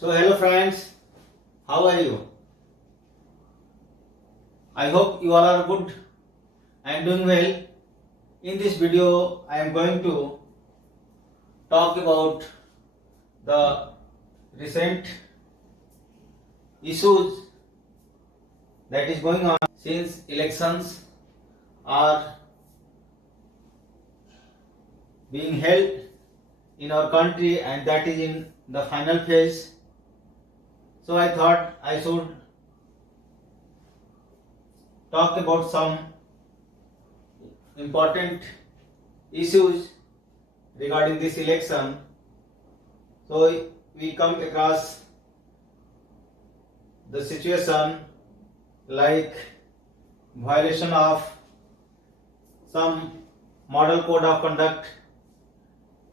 So hello friends, how are you? I hope you all are good and doing well. In this video, I am going to talk about the recent issues that is going on since elections are being held in our country and that is in the final phase. So I thought I should talk about some important issues regarding this election. So we come across the situation like violation of some model code of conduct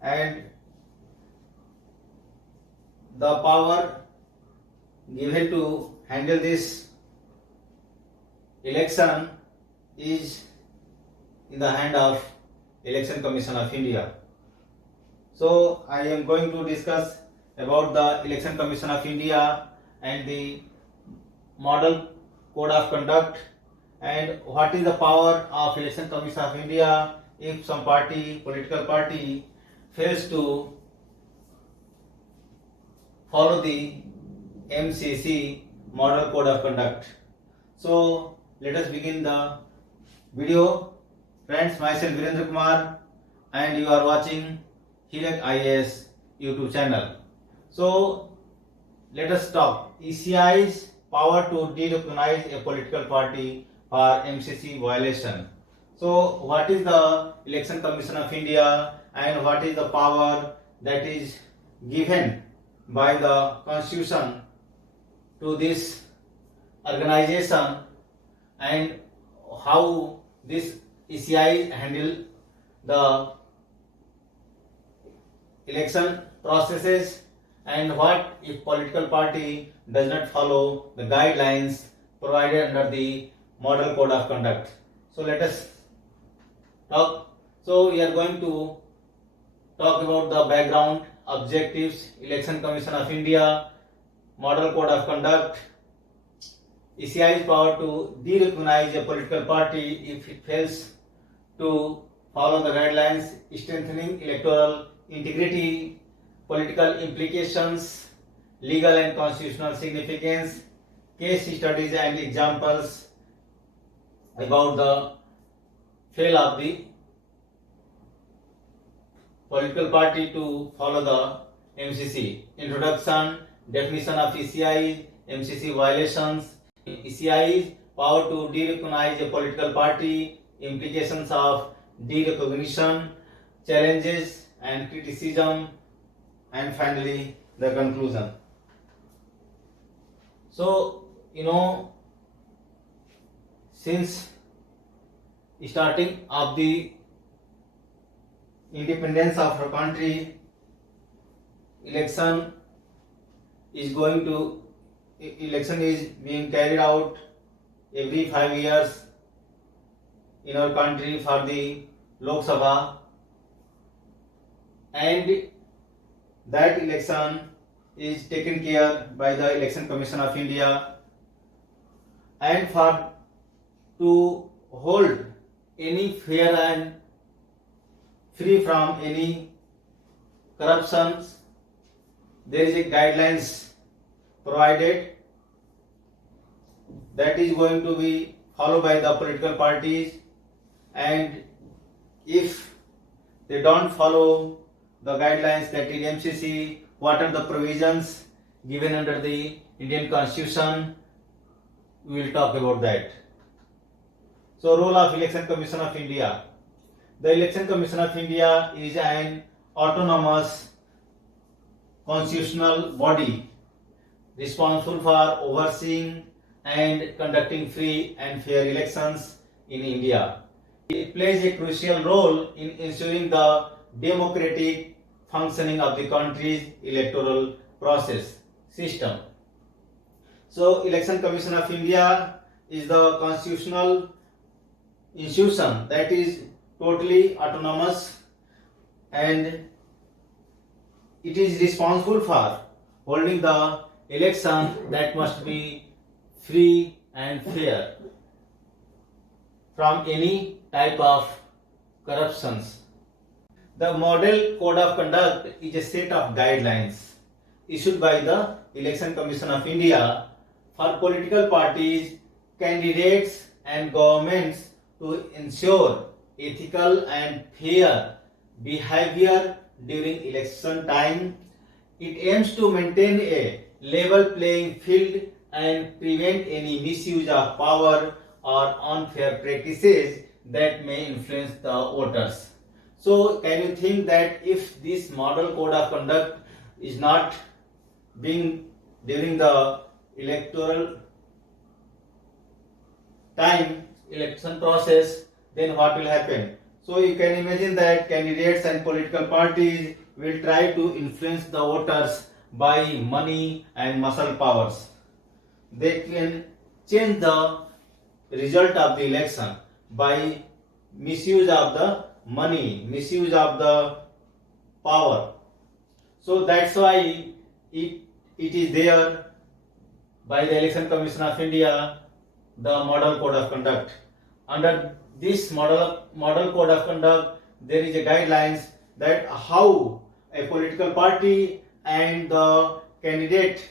and the power given to handle this election is in the hand of Election Commission of India. So I am going to discuss about the Election Commission of India and the model code of conduct and what is the power of Election Commission of India if some political party fails to follow the MCC model code of conduct. So let us begin the video. Friends, myself Virendra Kumar and you are watching Hilak IAS YouTube channel. So let us talk ECI's power to derecognize a political party for MCC violation. So what is the Election Commission of India and what is the power that is given by the Constitution to this organization and how this ECI handle the election processes and what if political party does not follow the guidelines provided under the model code of conduct. So let us talk. So we are going to talk about the background, objectives, Election Commission of India, model code of conduct, ECI's power to derecognize a political party if it fails to follow the guidelines, strengthening electoral integrity, political implications, legal and constitutional significance, case studies and examples about the fail of the political party to follow the MCC. Introduction, definition of ECI, MCC violations, ECI's power to derecognize a political party, implications of derecognition, challenges and criticism, and finally the conclusion. So, since starting of the independence of our country, election is being carried out every 5 years in our country for the Lok Sabha, and that election is taken care by the Election Commission of India, and for to hold any fair and free from any corruptions, there is a guidelines provided that is going to be followed by the political parties, and if they don't follow the guidelines that is MCC, what are the provisions given under the Indian Constitution, we will talk about that. So role of Election Commission of India. The Election Commission of India is an autonomous constitutional body responsible for overseeing and conducting free and fair elections in India. It plays a crucial role in ensuring the democratic functioning of the country's electoral process system. So, Election Commission of India is the constitutional institution that is totally autonomous and it is responsible for holding the election that must be free and fair from any type of corruptions. The Model Code of Conduct is a set of guidelines issued by the Election Commission of India for political parties, candidates and governments to ensure ethical and fair behavior during election time. It aims to maintain a level playing field and prevent any misuse of power or unfair practices that may influence the voters. So, can you think that if this model code of conduct is not being during the electoral time, election process, then what will happen? So, you can imagine that candidates and political parties will try to influence the voters by money and muscle powers. They can change the result of the election by misuse of the money, misuse of the power. So that's why it is there by the Election Commission of India, the Model Code of Conduct. Under this model code of conduct, there is a guidelines that how a political party and the candidate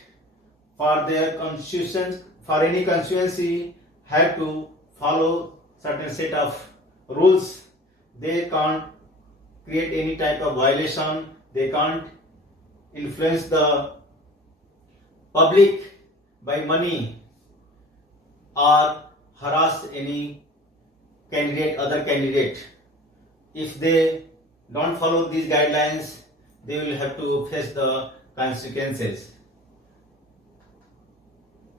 for their constitution, for any constituency, have to follow certain set of rules. They can't create any type of violation. They can't influence the public by money or harass any other candidate. If they don't follow these guidelines, they will have to face the consequences.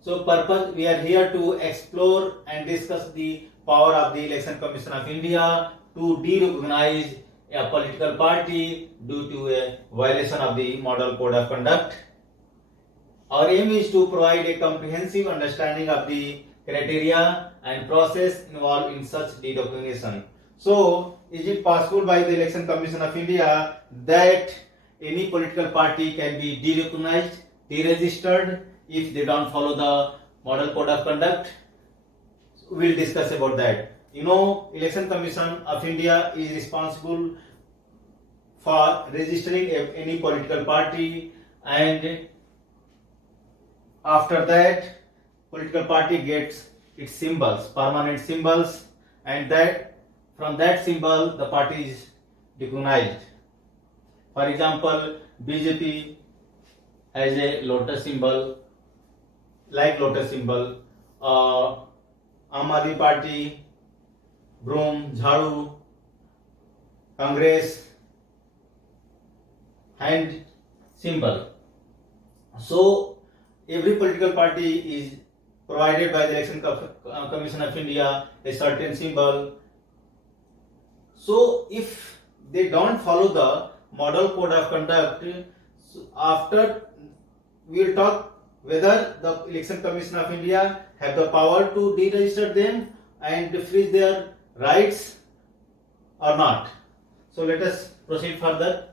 So purpose, we are here to explore and discuss the power of the Election Commission of India to derecognize a political party due to a violation of the Model Code of Conduct. Our aim is to provide a comprehensive understanding of the criteria and process involved in such derecognition. So, is it possible by the Election Commission of India that any political party can be derecognized, deregistered if they don't follow the Model Code of Conduct? We'll discuss about that. You know, Election Commission of India is responsible for registering any political party, and after that political party gets its symbols, permanent symbols, and that from that symbol the party is recognized. For example, BJP has a lotus symbol, like lotus symbol. Aam Aadmi Party, broom, jhadu, Congress, hand symbol. So every political party is provided by the Election Commission of India a certain symbol. So if they don't follow the Model Code of Conduct, after we will talk whether the Election Commission of India have the power to deregister them and freeze their rights or not. So let us proceed further.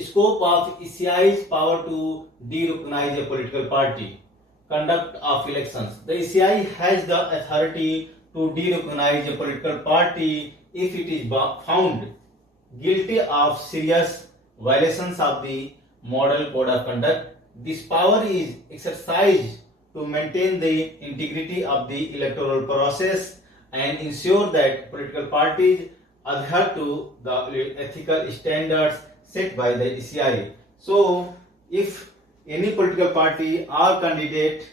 Scope of ECI's power to derecognize a political party. Conduct of elections. The ECI has the authority to derecognize a political party if it is found guilty of serious violations of the Model Code of Conduct. This power is exercised to maintain the integrity of the electoral process and ensure that political parties adhere to the ethical standards set by the ECI. So, if any political party or candidate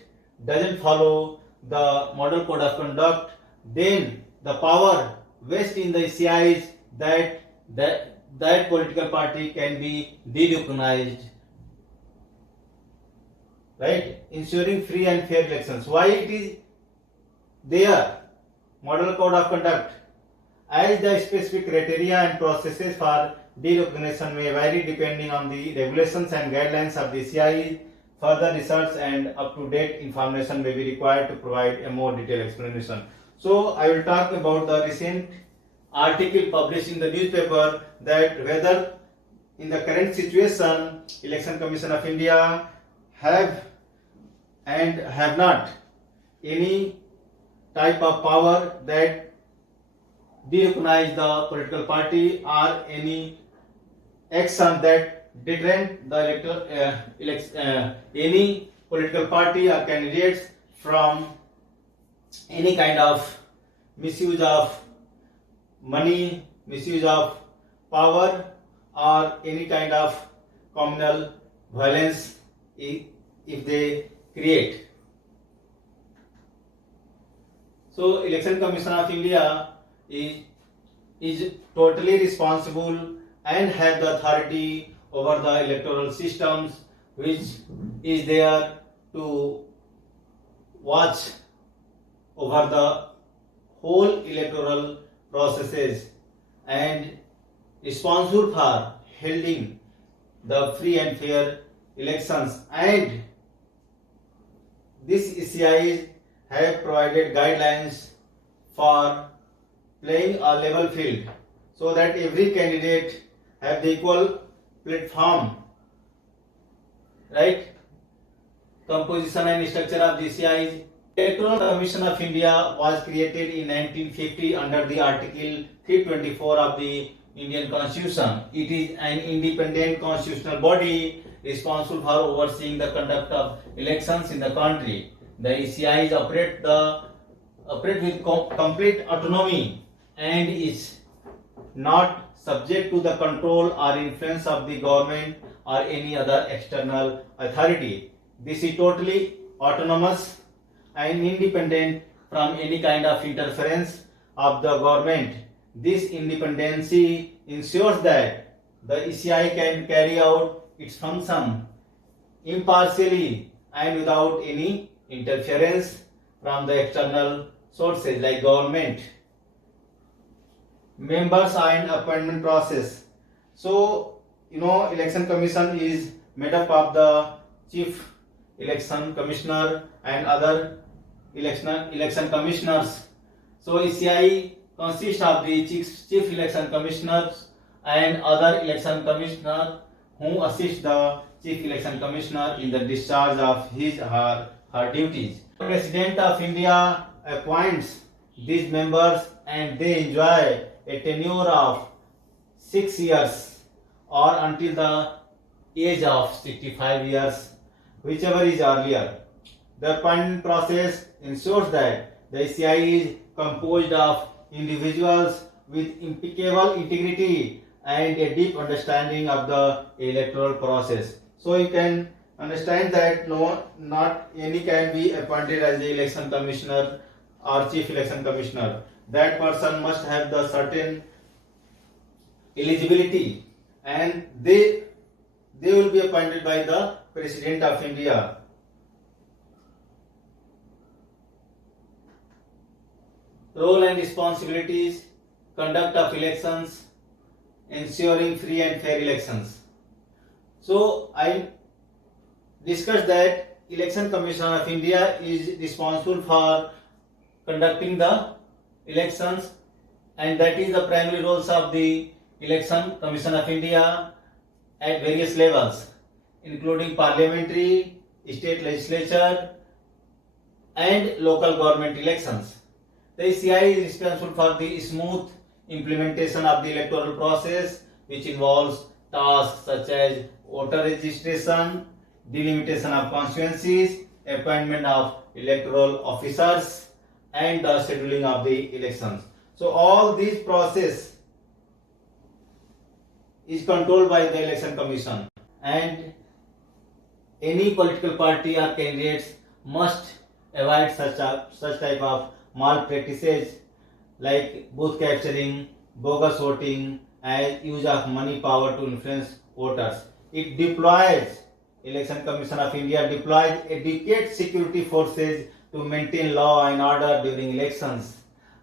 doesn't follow the Model Code of Conduct, then the power vested in the ECI is that political party can be derecognized, right? Ensuring free and fair elections. Why it is there? Model Code of Conduct, as the specific criteria and processes for derecognition may vary depending on the regulations and guidelines of the ECI. Further research and up-to-date information may be required to provide a more detailed explanation. So, I will talk about the recent article published in the newspaper that whether in the current situation, Election Commission of India have and have not any type of power that derecognize the political party or any action that deterrent the any political party or candidates from any kind of misuse of money, misuse of power, or any kind of communal violence if they create. So Election Commission of India is totally responsible and have the authority over the electoral systems, which is there to watch over the whole electoral processes and responsible for holding the free and fair elections. And these ECIs have provided guidelines for playing a level field so that every candidate have the equal platform, right? Composition and structure of the ECIs. Electoral Commission of India was created in 1950 under the Article 324 of the Indian Constitution. It is an independent constitutional body responsible for overseeing the conduct of elections in the country. The ECIs operate with complete autonomy and is not subject to the control or influence of the government or any other external authority. This is totally autonomous and independent from any kind of interference of the government. This independency ensures that the ECI can carry out its function impartially and without any interference from the external sources like government. Members and appointment process. So, Election Commission is made up of the Chief Election Commissioner and other election commissioners. So ECI consists of the Chief Election Commissioners and other election commissioner who assist the Chief Election Commissioner in the discharge of his or her duties. The President of India appoints these members and they enjoy a tenure of 6 years or until the age of 65 years, whichever is earlier. The appointment process ensures that the ECI is composed of individuals with impeccable integrity and a deep understanding of the electoral process. So you can understand that not any can be appointed as the election commissioner or chief election commissioner. That person must have the certain eligibility and they will be appointed by the President of India. Role and responsibilities, conduct of elections, ensuring free and fair elections. So I discussed that Election Commission of India is responsible for conducting the elections, and that is the primary roles of the Election Commission of India at various levels, including parliamentary, state legislature, and local government elections. The ECI is responsible for the smooth implementation of the electoral process, which involves tasks such as voter registration, delimitation of constituencies, appointment of electoral officers, and the scheduling of the elections. So all these process is controlled by the Election Commission, and any political party or candidates must avoid such type of malpractices like booth capturing, bogus voting, and use of money power to influence voters. Election Commission of India deploys adequate security forces to maintain law and order during elections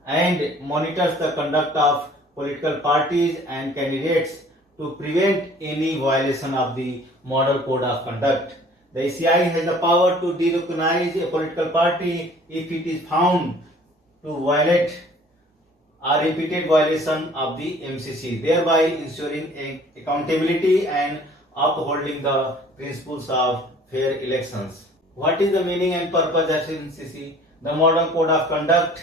and monitors the conduct of political parties and candidates to prevent any violation of the Model Code of Conduct. The ECI has the power to derecognize a political party if it is found to violate or repeated violation of the MCC, thereby ensuring accountability and upholding the principles of fair elections. What is the meaning and purpose of MCC? The Model Code of Conduct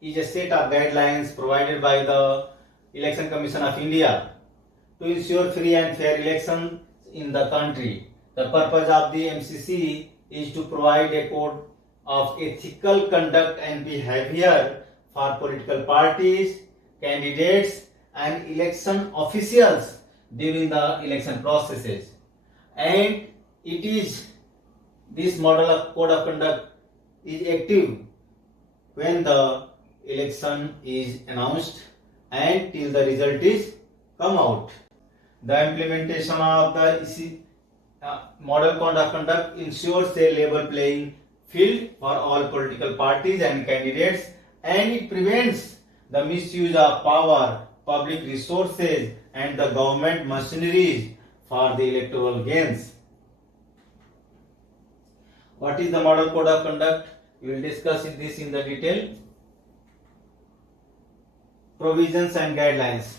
is a set of guidelines provided by the Election Commission of India to ensure free and fair elections in the country. The purpose of the MCC is to provide a code of ethical conduct and behavior for political parties, candidates, and election officials during the election processes. And it is this code of conduct is active when the election is announced and till the result is come out. The implementation of the ECI Model Code of Conduct ensures a level playing field for all political parties and candidates, and it prevents the misuse of power, public resources, and the government machineries for the electoral gains. What is the Model Code of Conduct? We will discuss this in the detail. Provisions and guidelines.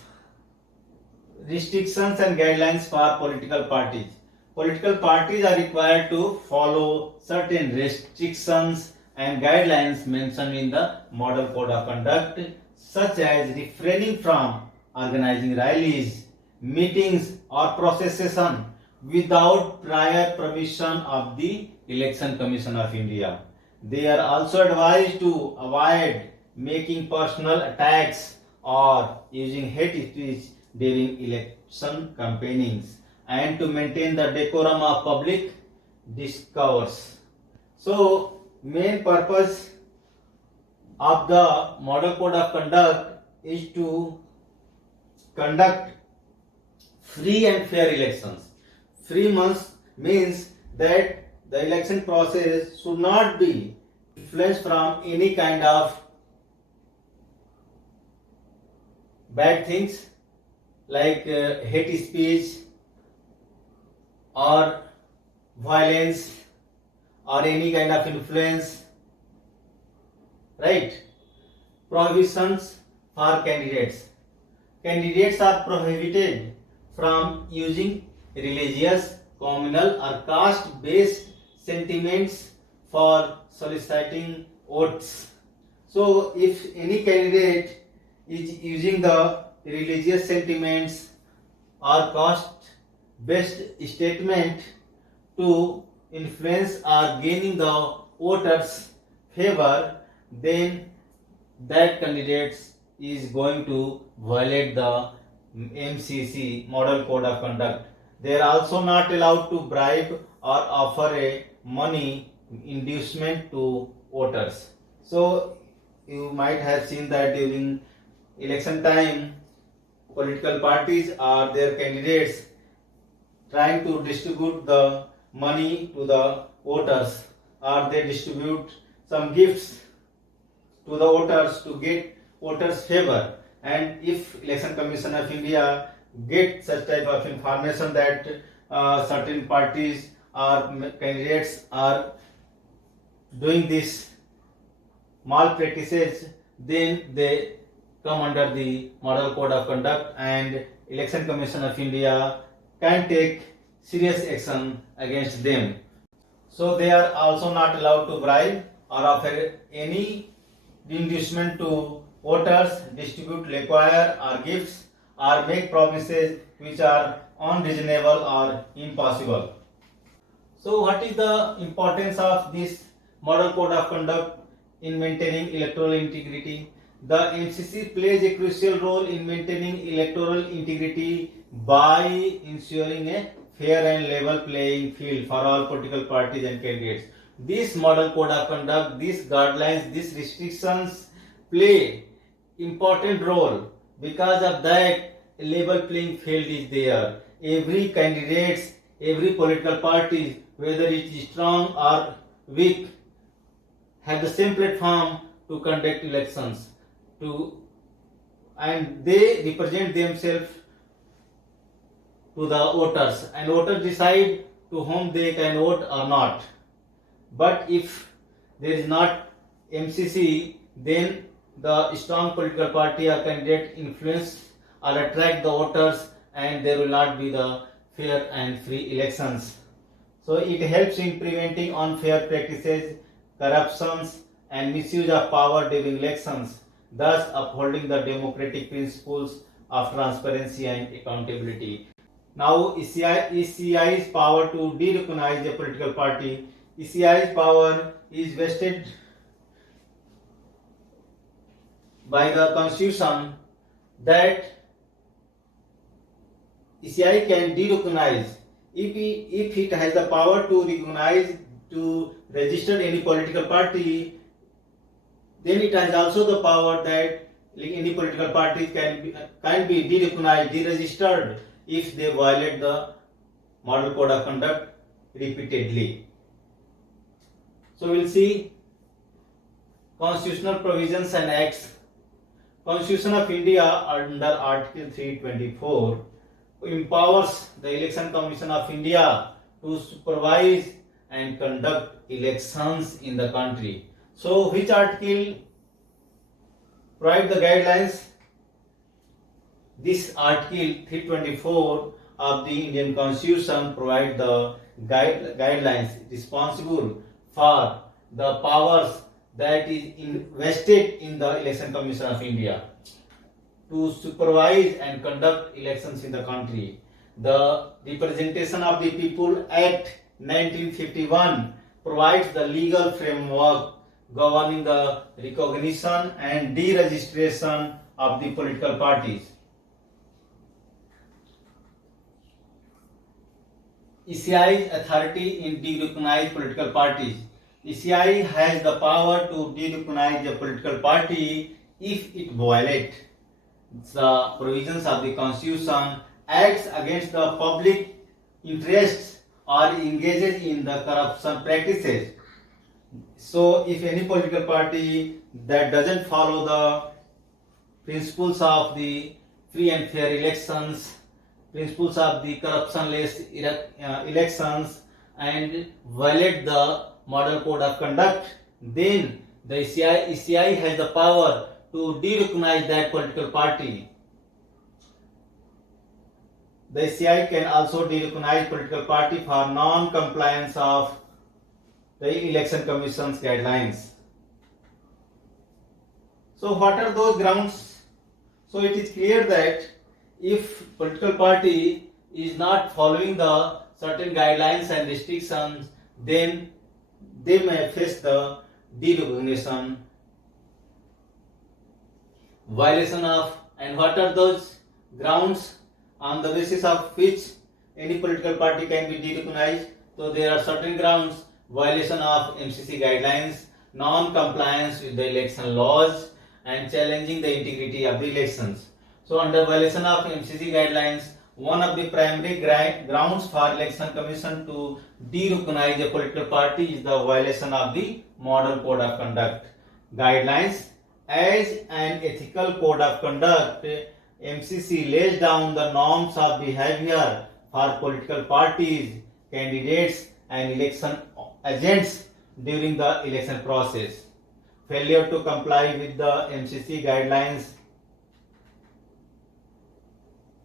Restrictions and guidelines for political parties. Political parties are required to follow certain restrictions and guidelines mentioned in the Model Code of Conduct, such as refraining from organizing rallies, meetings, or procession without prior permission of the Election Commission of India. They are also advised to avoid making personal attacks or using hate speech during election campaignings, and to maintain the decorum of public discourse. So, main purpose of the Model Code of Conduct is to conduct free and fair elections. Free means that the election process should not be influenced from any kind of bad things like hate speech or violence or any kind of influence, right? Prohibitions for candidates. Candidates are prohibited from using religious, communal, or caste-based sentiments for soliciting votes. So, if any candidate is using the religious sentiments or caste-based statement to influence or gaining the voters' favor, then that candidate is going to violate the MCC Model Code of Conduct. They are also not allowed to bribe or offer a money inducement to voters. So you might have seen that during election time, political parties or their candidates trying to distribute the money to the voters, or they distribute some gifts to the voters to get voters' favor. And if Election Commission of India get such type of information that certain parties or candidates are doing this malpractices, then they come under the Model Code of Conduct, and Election Commission of India can take serious action against them. So they are also not allowed to bribe or offer any inducement to voters, distribute liquor or gifts, or make promises which are unreasonable or impossible. So what is the importance of this Model Code of Conduct in maintaining electoral integrity? The MCC plays a crucial role in maintaining electoral integrity by ensuring a fair and level playing field for all political parties and candidates. This Model Code of Conduct, these guidelines, these restrictions play important role. Because of that, a level playing field is there. Every candidate, every political party, whether it is strong or weak, have the same platform to conduct elections, and they represent themselves to the voters, and voters decide to whom they can vote or not. But if there is not MCC, then the strong political party or candidate influence or attract the voters, and there will not be the fair and free elections. So it helps in preventing unfair practices, corruptions, and misuse of power during elections, thus upholding the democratic principles of transparency and accountability. Now, ECI's power to de-recognize a political party. ECI's power is vested by the Constitution that ECI can de-recognize if it has the power to recognize, to register any political party, then it has also the power that any political party can be de-recognized, deregistered if they violate the Model Code of Conduct repeatedly. So we'll see constitutional provisions and acts. Constitution of India under Article 324 empowers the Election Commission of India to supervise and conduct elections in the country. So which article provide the guidelines? This Article 324 of the Indian Constitution provide the guidelines responsible for the powers that is invested in the Election Commission of India to supervise and conduct elections in the country. The Representation of the People Act 1951 provides the legal framework governing the recognition and deregistration of the political parties. ECI's authority in de-recognize political parties. ECI has the power to de-recognize a political party if it violates the provisions of the Constitution, acts against the public interests, or engages in the corruption practices. So, if any political party that doesn't follow the principles of the free and fair elections, principles of the corruption-less elections, and violate the Model Code of Conduct, then the ECI has the power to de-recognize that political party. The ECI can also de-recognize political party for non-compliance of the Election Commission's guidelines. So what are those grounds? So it is clear that if political party is not following the certain guidelines and restrictions, then they may face the derecognition, violation of, and what are those grounds on the basis of which any political party can be derecognized? So there are certain grounds: violation of MCC guidelines, non-compliance with the election laws, and challenging the integrity of the elections. So under violation of MCC guidelines, one of the primary grounds for Election Commission to derecognize a political party is the violation of the Model Code of Conduct guidelines. As an ethical code of conduct, MCC lays down the norms of behavior for political parties, candidates, and election agents during the election process. Failure to comply with the MCC guidelines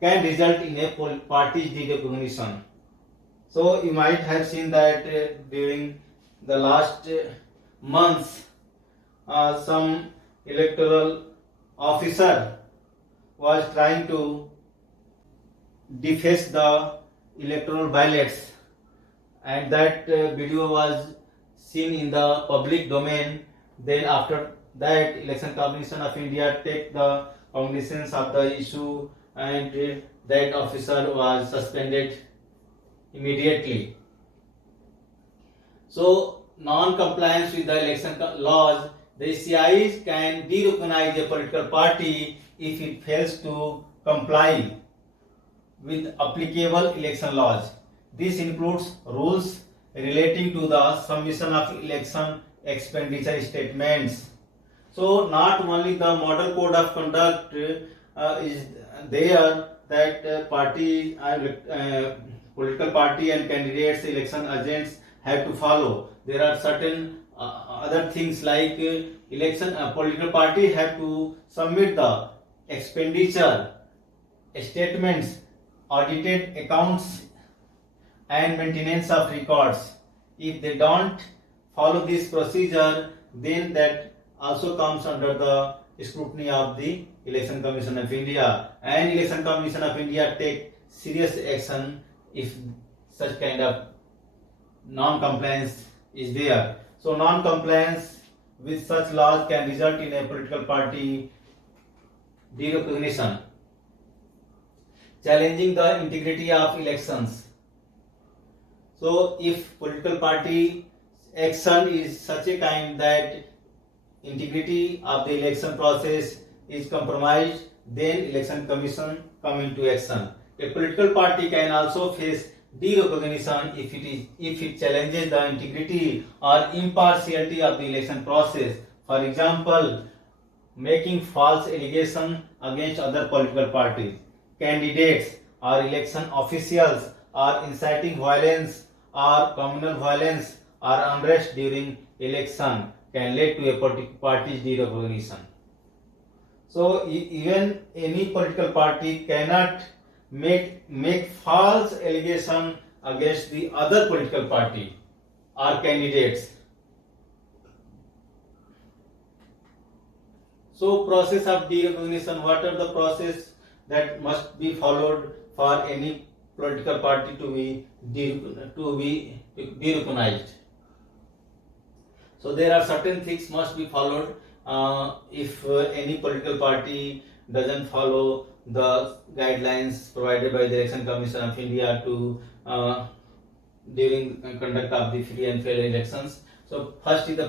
can result in a party's derecognition. So you might have seen that during the last months, some electoral officer was trying to deface the electoral ballots, and that video was seen in the public domain. Then after that, Election Commission of India take the cognizance of the issue, and that officer was suspended immediately. So non-compliance with the election laws, the ECIs can derecognize a political party if it fails to comply with applicable election laws. This includes rules relating to the submission of election expenditure statements. So not only the Model Code of Conduct is there that political party and candidates, election agents have to follow. There are certain other things like political party have to submit the expenditure statements, audited accounts, and maintenance of records. If they don't follow this procedure, then that also comes under the scrutiny of the Election Commission of India, and Election Commission of India take serious action if such kind of non-compliance is there. So non-compliance with such laws can result in a political party derecognition, challenging the integrity of elections. So if political party action is such a kind that integrity of the election process is compromised, then election commission come into action. A political party can also face derecognition if it challenges the integrity or impartiality of the election process. For example, making false allegations against other political parties, candidates, or election officials, or inciting violence or communal violence or unrest during election can lead to a political party's derecognition. So even any political party cannot make false allegation against the other political party or candidates. So process of derecognition, what are the process that must be followed for any political party to be derecognized? So there are certain things must be followed if any political party doesn't follow the guidelines provided by the Election Commission of India to during conduct of the free and fair elections. So first is the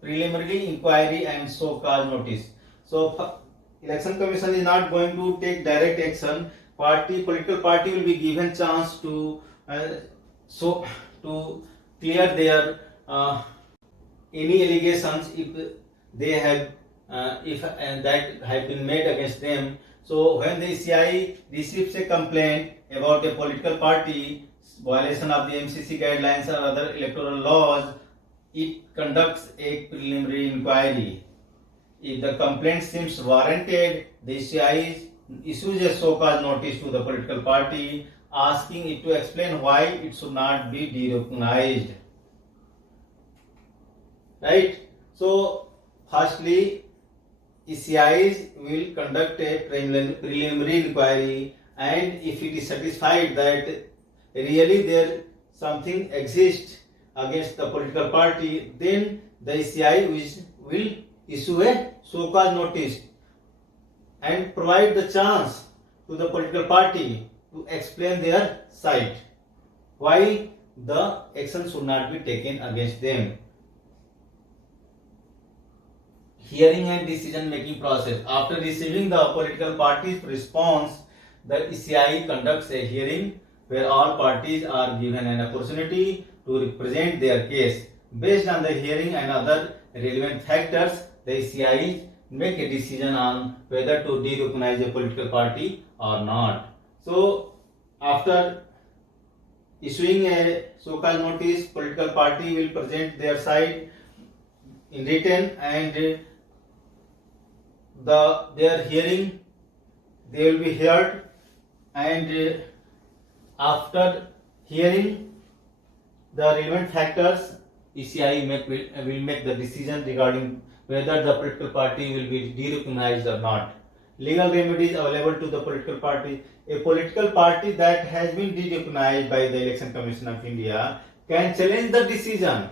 preliminary inquiry and show cause notice. So Election Commission is not going to take direct action. Political party will be given chance to clear their any allegations if they have that have been made against them. So when the ECI receives a complaint about a political party violation of the MCC guidelines or other electoral laws, it conducts a preliminary inquiry. If the complaint seems warranted, the ECI issues a show cause notice to the political party asking it to explain why it should not be derecognized. Right? So firstly, ECIs will conduct a preliminary inquiry, and if it is satisfied that really there something exists against the political party, then the ECI will issue a show cause notice and provide the chance to the political party to explain their side why the action should not be taken against them. Hearing and decision making process. After receiving the political party's response, the ECI conducts a hearing where all parties are given an opportunity to represent their case. Based on the hearing and other relevant factors, the ECI make a decision on whether to derecognize a political party or not. So after issuing a so-called notice, political party will present their side in written, and their hearing they will be heard, and after hearing the relevant factors, ECI will make the decision regarding whether the political party will be derecognized or not. Legal remedies available to the political party. A political party that has been derecognized by the Election Commission of India can challenge the decision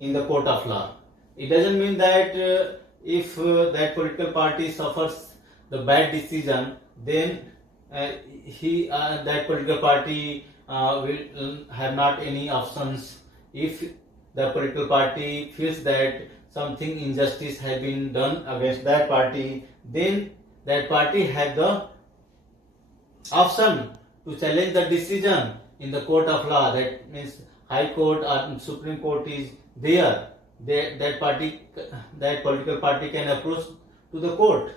in the court of law. It doesn't mean that if that political party suffers the bad decision, then that political party will have not any options. If the political party feels that something injustice has been done against that party, then that party has the option to challenge the decision in the court of law. That means High Court or Supreme Court is there. That political party can approach to the court.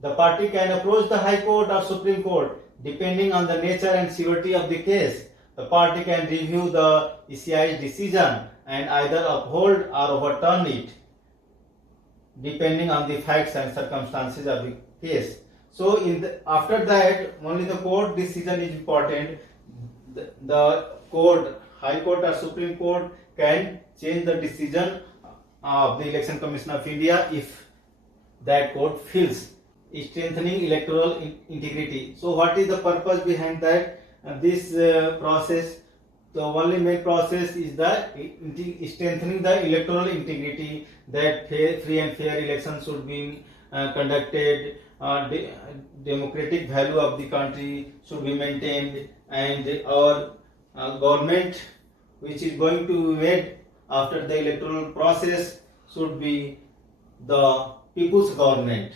The party can approach the High Court or Supreme Court depending on the nature and severity of the case. The party can review the ECI's decision and either uphold or overturn it. depending on the facts and circumstances of the case. So after that, only the court decision is important. The court, High Court or Supreme Court can change the decision of the Election Commission of India if that court feels. Strengthening electoral integrity. So what is the purpose behind that? This process, the only main process is the strengthening the electoral integrity, that free and fair elections should be conducted, democratic value of the country should be maintained, and our government which is going to be made after the electoral process should be the people's government.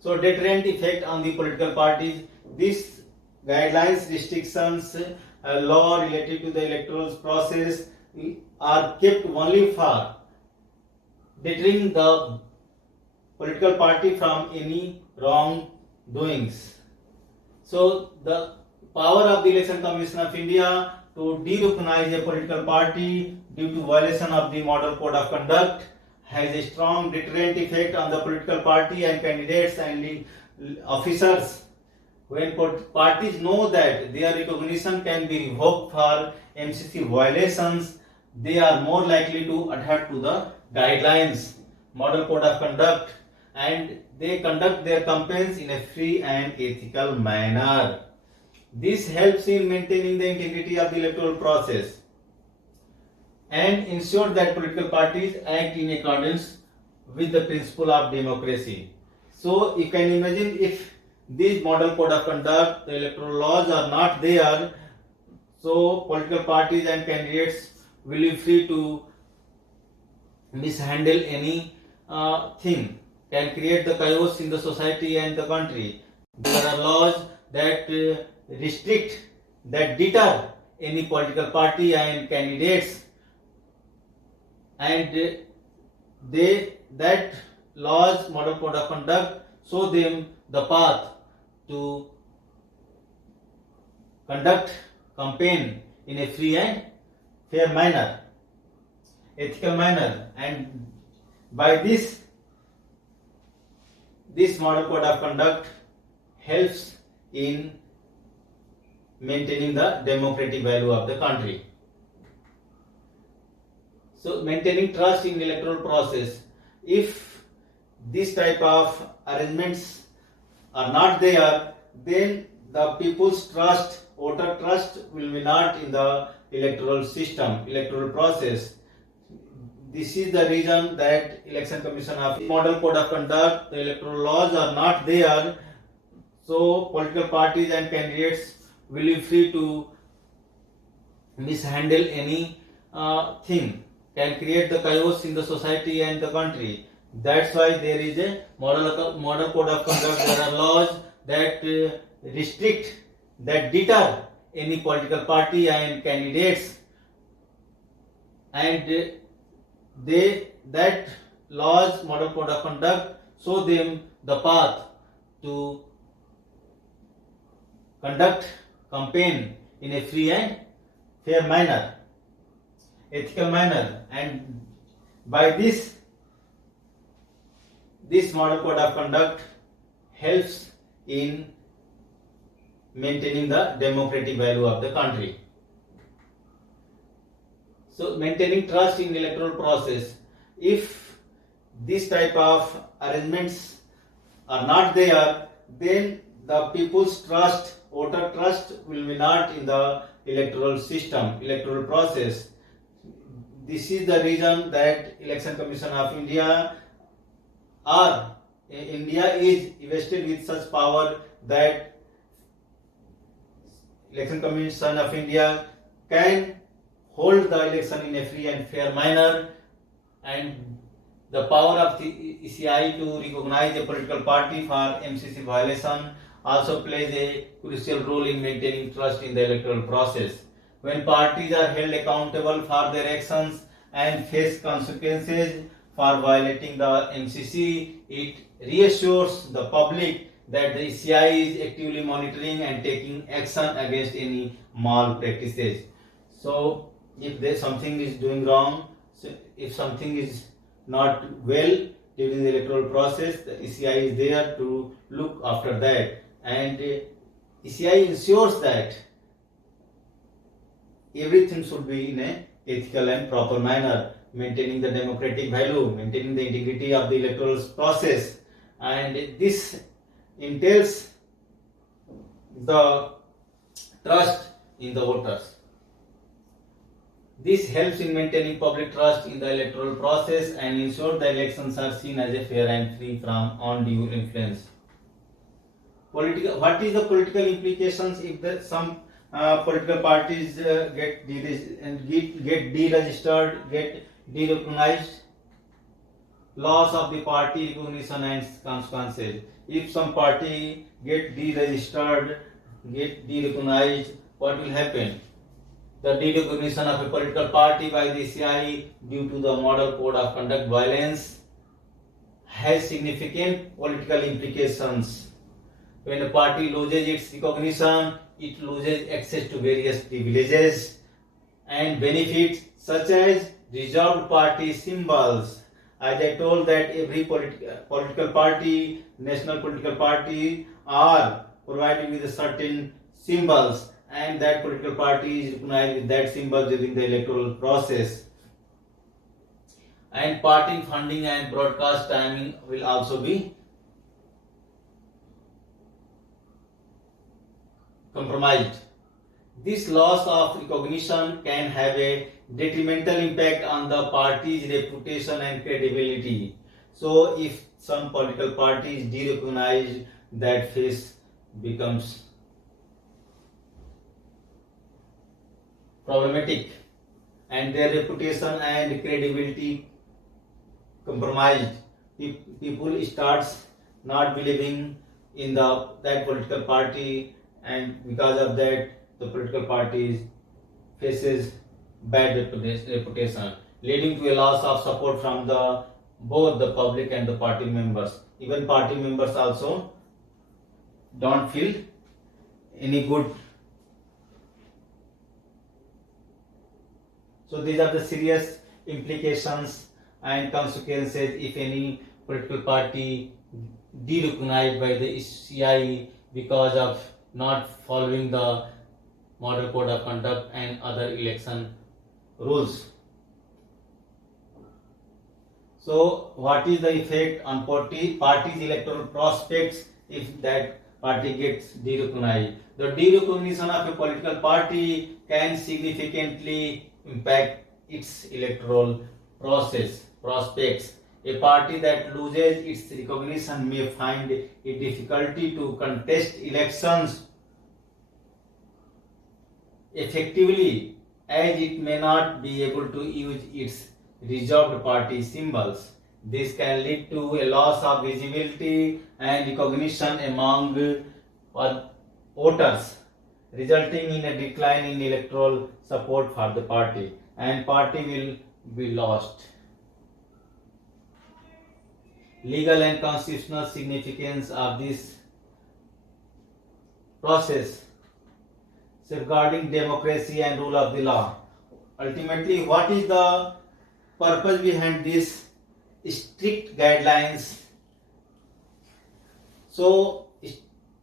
So deterrent effect on the political parties. These guidelines, restrictions, law related to the electoral process are kept only for deterring the political party from any wrongdoings. So the power of the Election Commission of India to de-recognize a political party due to violation of the Model Code of Conduct has a strong deterrent effect on the political party and candidates and officers. When parties know that their recognition can be revoked for MCC violations, they are more likely to adhere to the guidelines, Model Code of Conduct, and they conduct their campaigns in a free and ethical manner. This helps in maintaining the integrity of the electoral process and ensure that political parties act in accordance with the principle of democracy. So you can imagine if these Model Code of Conduct, the electoral laws are not there, so political parties and candidates will be free to mishandle any thing, can create the chaos in the society and the country. There are laws that restrict, that deter any political party and candidates, and that laws, Model Code of Conduct, show them the path to conduct campaign in a free and fair manner, ethical manner, and by this Model Code of Conduct helps in maintaining the democratic value of the country. So maintaining trust in the electoral process. If this type of arrangements are not there, then the people's trust, voter trust will be not in the electoral system, electoral process. This is the reason that Election Commission of Model Code of Conduct, the electoral laws are not there, so political parties and candidates will be free to mishandle any thing, can create the chaos in the society and the country. That's why there is a Model Code of Conduct. There are laws that restrict, that deter any political party and candidates, and that laws, Model Code of Conduct, show them the path to conduct campaign in a free and fair manner, ethical manner, and by this Model Code of Conduct helps in maintaining the democratic value of the country. So maintaining trust in the electoral process. If this type of arrangements are not there, then the people's trust, voter trust will be not in the electoral system, electoral process. This is the reason that Election Commission of India is invested with such power that Election Commission of India can hold the election in a free and fair manner, and the power of the ECI to recognize a political party for MCC violation also plays a crucial role in maintaining trust in the electoral process. When parties are held accountable for their actions and face consequences for violating the MCC, it reassures the public that the ECI is actively monitoring and taking action against any malpractices. So if there something is doing wrong, so if something is not well during the electoral process, the ECI is there to look after that, and ECI ensures that everything should be in a ethical and proper manner, maintaining the democratic value, maintaining the integrity of the electoral process, and this entails the trust in the voters. This helps in maintaining public trust in the electoral process and ensure the elections are seen as a fair and free from undue influence. What is the political implications if some political parties get deregistered, get derecognized? Loss of the party recognition and consequences. If some party get deregistered, get derecognized, what will happen? The derecognition of a political party by the ECI due to the Model Code of Conduct violence has significant political implications. When a party loses its recognition, it loses access to various privileges and benefits such as reserved party symbols. As I told that every political party, national political party are provided with certain symbols, and that political party is recognized with that symbol during the electoral process. And party funding and broadcast timing will also be compromised. This loss of recognition can have a detrimental impact on the party's reputation and credibility. So, if some political party is derecognized, that face becomes problematic and their reputation and credibility compromised. People starts not believing in that political party, and because of that the political party faces bad reputation, leading to a loss of support from both the public and the party members. Even party members also don't feel any good. So these are the serious implications and consequences if any political party derecognized by the ECI because of not following the Model Code of Conduct and other election rules. So what is the effect on party's electoral prospects if that party gets derecognized? The derecognition of a political party can significantly impact its electoral prospects. A party that loses its recognition may find it difficulty to contest elections effectively, as it may not be able to use its reserved party symbols. This can lead to a loss of visibility and recognition among voters, resulting in a decline in electoral support for the party, and party will be lost. Legal and constitutional significance of this process: safeguarding democracy and rule of the law. Ultimately, what is the purpose behind these strict guidelines? So,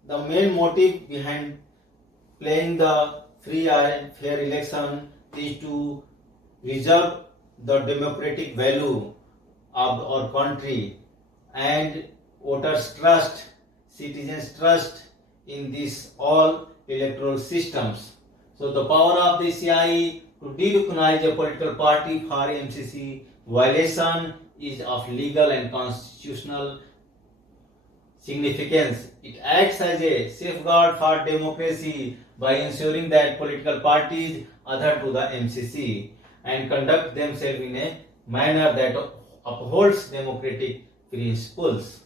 the main motive behind playing the free and fair election is to preserve the democratic value of our country and voters' trust, citizens' trust in these all electoral systems. So the power of the ECI to derecognize a political party for MCC violation is of legal and constitutional significance. It acts as a safeguard for democracy by ensuring that political parties adhere to the MCC and conduct themselves in a manner that upholds democratic principles.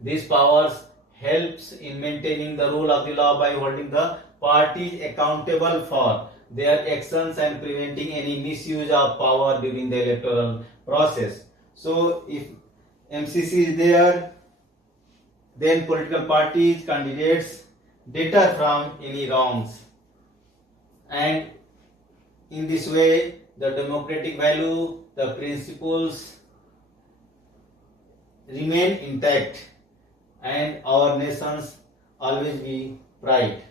These powers helps in maintaining the rule of the law by holding the parties accountable for their actions and preventing any misuse of power during the electoral process. So if MCC is there, then political parties, candidates deter from any wrongs, and in this way the democratic value, the principles remain intact and our nations always be pride.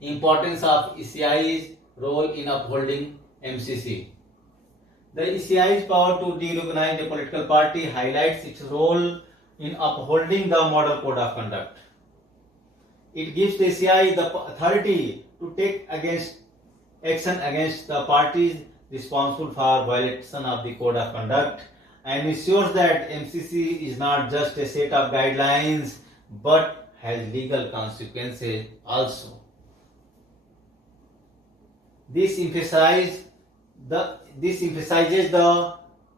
Importance of ECI's role in upholding MCC. The ECI's power to derecognize a political party highlights its role in upholding the Model Code of Conduct. It gives the ECI the authority to take action against the parties responsible for violation of the Code of Conduct and ensures that MCC is not just a set of guidelines but has legal consequences also. This emphasizes the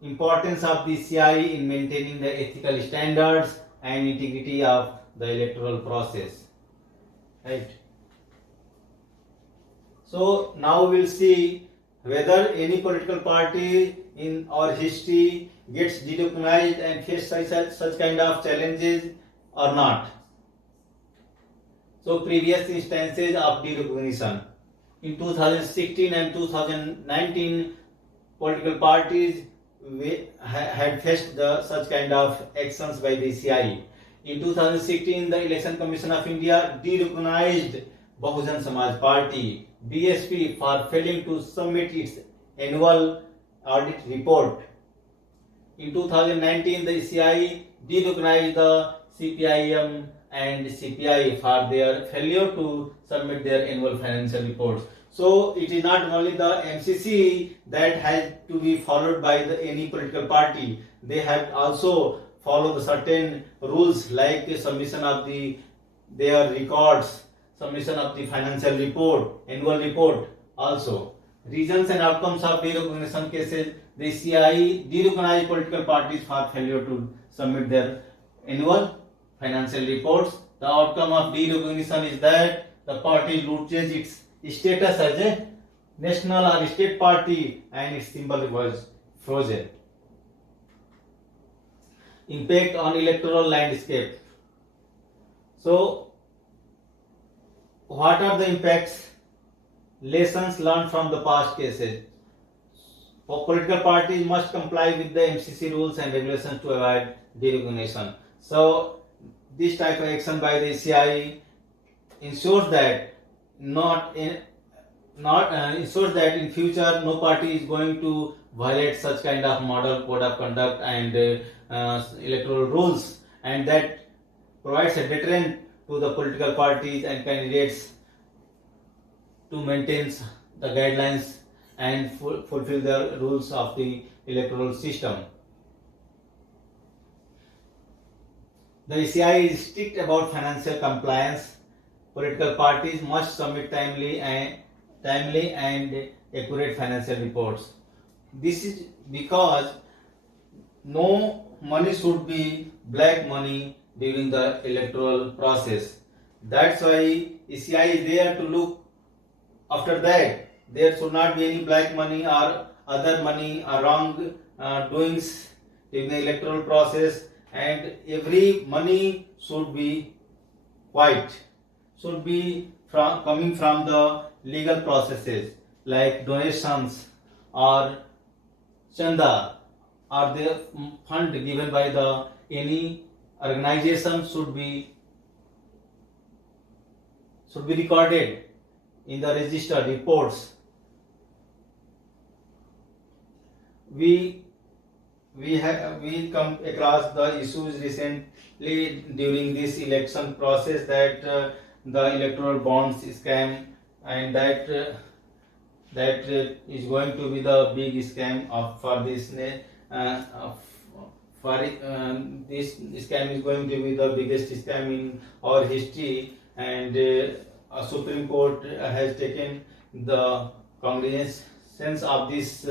importance of the ECI in maintaining the ethical standards and integrity of the electoral process. Right. So now we will see whether any political party in our history gets derecognized and face such kind of challenges or not. So previous instances of derecognition. In 2016 and 2019, political parties had faced such kind of actions by the ECI. In 2016, the Election Commission of India derecognized Bahujan Samaj Party (BSP) for failing to submit its annual audit report. In 2019, the ECI derecognized the CPIM and CPI for their failure to submit their annual financial reports. So it is not only the MCC that has to be followed by any political party. They have also followed the certain rules like submission of their records, submission of the financial report, annual report also. Reasons and outcomes of derecognition cases. The ECI derecognized political parties for failure to submit their annual financial reports. The outcome of derecognition is that the party loses its status as a national or state party and its symbol was frozen. Impact on electoral landscape. So, what are the impacts? Lessons learned from the past cases. Political parties must comply with the MCC rules and regulations to avoid derecognition. So, this type of action by the ECI ensures that ensures that in future no party is going to violate such kind of model code of conduct and electoral rules, and that provides a deterrent to the political parties and candidates to maintain the guidelines and fulfill the rules of the electoral system. The ECI is strict about financial compliance. Political parties must submit timely and accurate financial reports. This is because no money should be black money during the electoral process. That's why ECI is there to look after that. There should not be any black money or other money or wrong doings in the electoral process, and every money should be white, should be coming from the legal processes like donations or chanda or the fund given by the any organization should be recorded in the register reports. We come across the issues recently during this election process that the electoral bonds scam, and that is going to be the big scam for this this scam is going to be the biggest scam in our history, and Supreme Court has taken the cognizance of this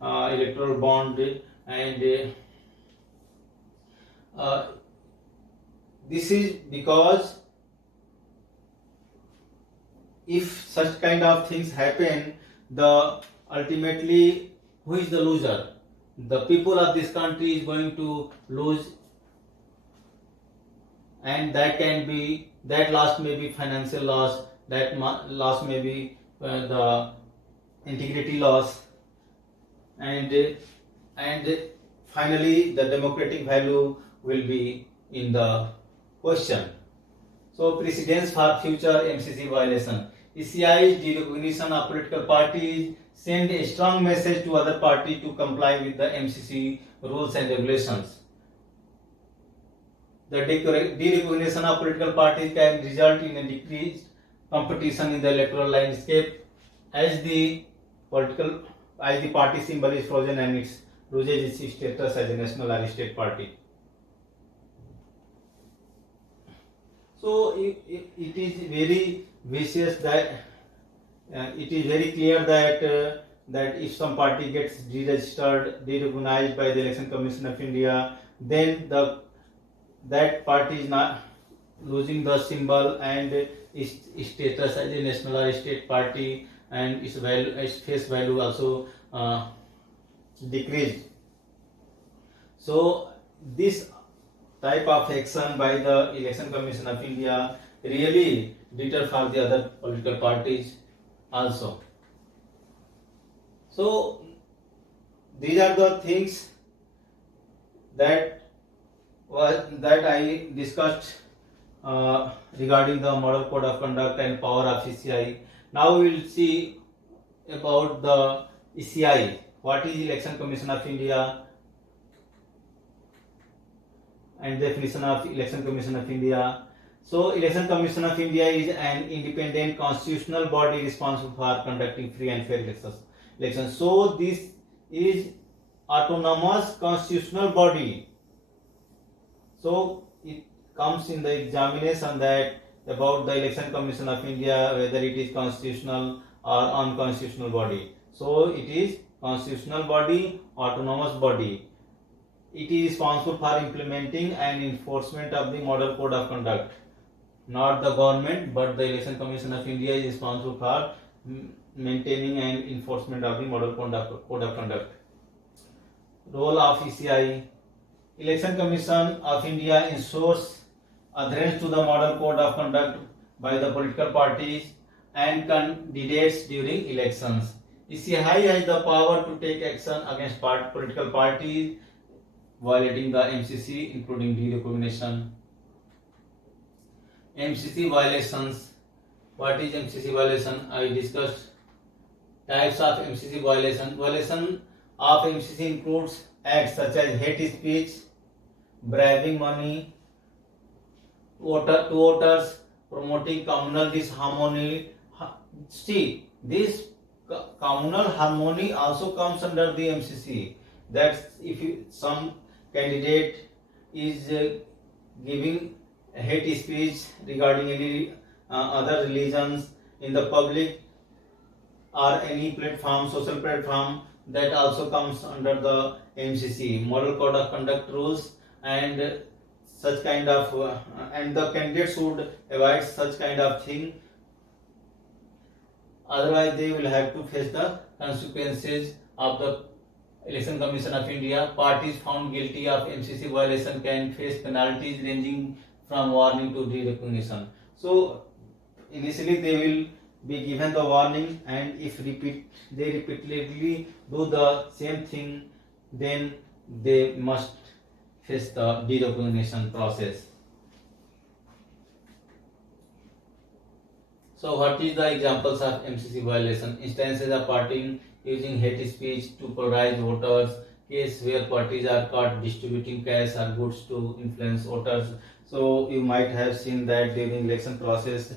electoral bond, and this is because if such kind of things happen, the ultimately who is the loser? The people of this country is going to lose, and that loss may be financial loss, that loss may be the integrity loss, and finally the democratic value will be in the question. So precedents for future MCC violation. ECI derecognition of political parties send a strong message to other parties to comply with the MCC rules and regulations. The derecognition of political parties can result in a decreased competition in the electoral landscape as the party symbol is frozen and it loses its status as a national or state party. So it is very vicious that it is very clear that if some party gets deregistered, derecognized by the Election Commission of India, then that party is not losing the symbol and its status as a national or state party, and its face value also decreased. So this type of action by the Election Commission of India really deter for the other political parties also. So these are the things that I discussed regarding the Model Code of Conduct and power of ECI. Now we will see about the ECI. What is Election Commission of India and definition of Election Commission of India. So Election Commission of India is an independent constitutional body responsible for conducting free and fair elections. So this is autonomous constitutional body. So it comes in the examination that about the Election Commission of India, whether it is constitutional or unconstitutional body. So it is constitutional body, autonomous body. It is responsible for implementing and enforcement of the Model Code of Conduct. Not the government, but the Election Commission of India is responsible for maintaining and enforcement of the Model Code of Conduct. Role of ECI. Election Commission of India ensures adherence to the Model Code of Conduct by the political parties and candidates during elections. ECI has the power to take action against political parties violating the MCC, including derecognition. MCC violations. What is MCC violation? I discussed types of MCC violation. Violation of MCC includes acts such as hate speech, bribing money to voters, promoting communal disharmony. See, this communal harmony also comes under the MCC. That's if some candidate is giving hate speech regarding any other religions in the public or any platform, social platform, that also comes under the MCC, Model Code of Conduct rules, and such kind of and the candidates should avoid such kind of thing. Otherwise, they will have to face the consequences of the Election Commission of India. Parties found guilty of MCC violation can face penalties ranging from warning to derecognition. So initially they will be given the warning, and if they repeatedly do the same thing, then they must face the derecognition process. So what is the examples of MCC violation? Instances of party using hate speech to polarize voters, case where parties are caught distributing cash or goods to influence voters. So you might have seen that during election process,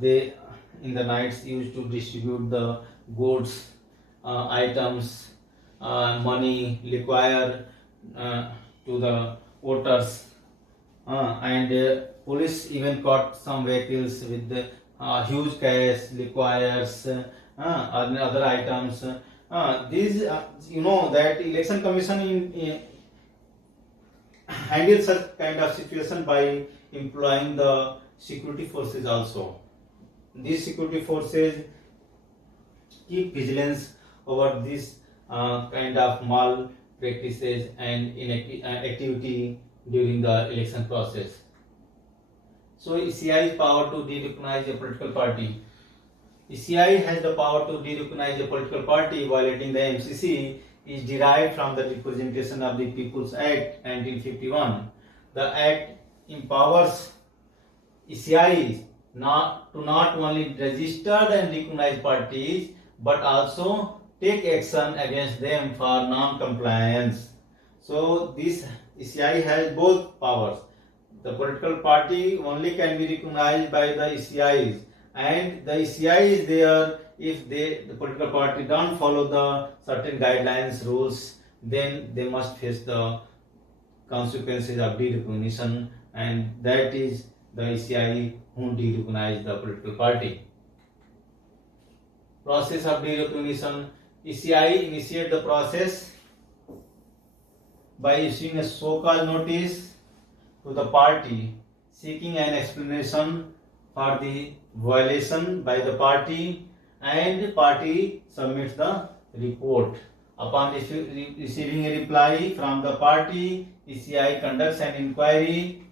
they in the nights used to distribute the goods, items, money, liquor to the voters, and police even caught some vehicles with the huge cash, liquors, and other items. These, that Election Commission handles such kind of situation by employing the security forces also. These security forces keep vigilance over this kind of mal practices and activity during the election process. So ECI's power to derecognize a political party. ECI has the power to derecognize a political party violating the MCC is derived from the Representation of the People's Act 1951. The Act empowers ECIs not only registered and recognized parties but also take action against them for non-compliance. So this ECI has both powers. The political party only can be recognized by the ECIs, and the ECI is there if the political party don't follow the certain guidelines, rules, then they must face the consequences of derecognition, and that is the ECI who derecognize the political party. Process of derecognition. ECI initiate the process by issuing a so-called notice to the party seeking an explanation for the violation by the party, and party submits the report. Upon receiving a reply from the party, ECI conducts an inquiry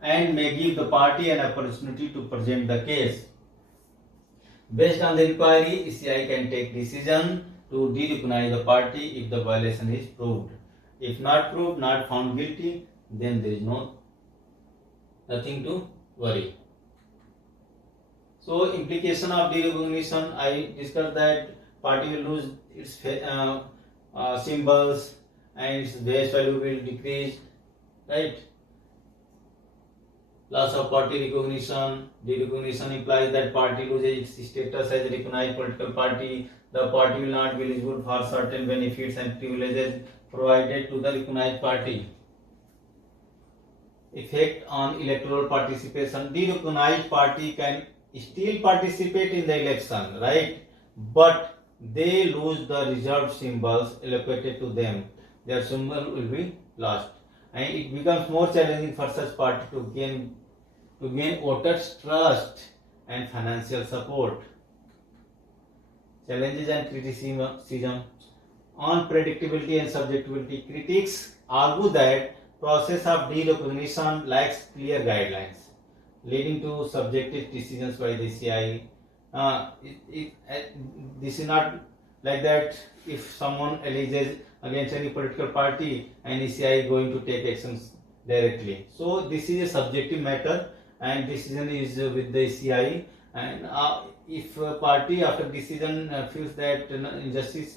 and may give the party an opportunity to present the case. Based on the inquiry, ECI can take decision to derecognize the party if the violation is proved. If not proved, not found guilty, then there is nothing to worry. So, implication of derecognition, I discussed that party will lose its symbols and its base value will decrease, right? Loss of party recognition. Derecognition implies that party loses its status as a recognized political party. The party will not be eligible for certain benefits and privileges provided to the recognized party. Effect on electoral participation. Derecognized party can still participate in the election, right? But they lose the reserved symbols allocated to them. Their symbol will be lost, and it becomes more challenging for such party to gain voters' trust and financial support. Challenges and criticism. On predictability and subjectivity, critics argue that process of derecognition lacks clear guidelines, leading to subjective decisions by the ECI. This is not like that. If someone alleges against any political party, and ECI is going to take actions directly. So this is a subjective matter, and decision is with the ECI. And if a party after decision feels that injustice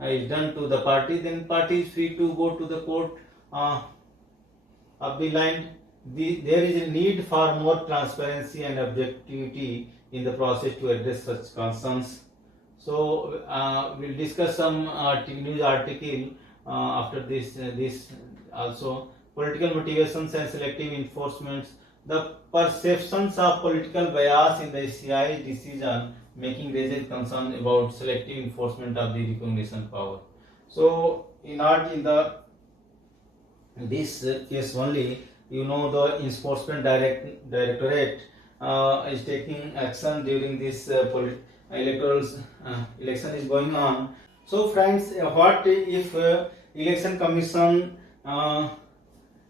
is done to the party, then party is free to go to the court of the line. There is a need for more transparency and objectivity in the process to address such concerns. So we'll discuss some news article after this also. Political motivations and selective enforcements. The perceptions of political bias in the ECI decision making raises concern about selective enforcement of the recognition power. So this case only, the enforcement directorate is taking action during this electoral election is going on. So friends, what if election commission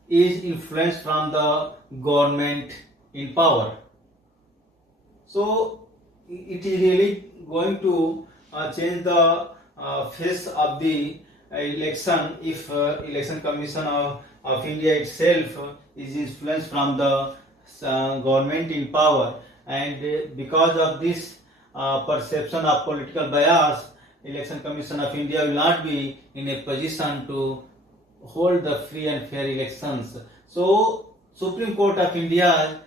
is influenced from the government in power? So it is really going to change the face of the election if election commission of India itself is influenced from the government in power, and because of this perception of political bias, election commission of India will not be in a position to hold the free and fair elections. So Supreme Court of India's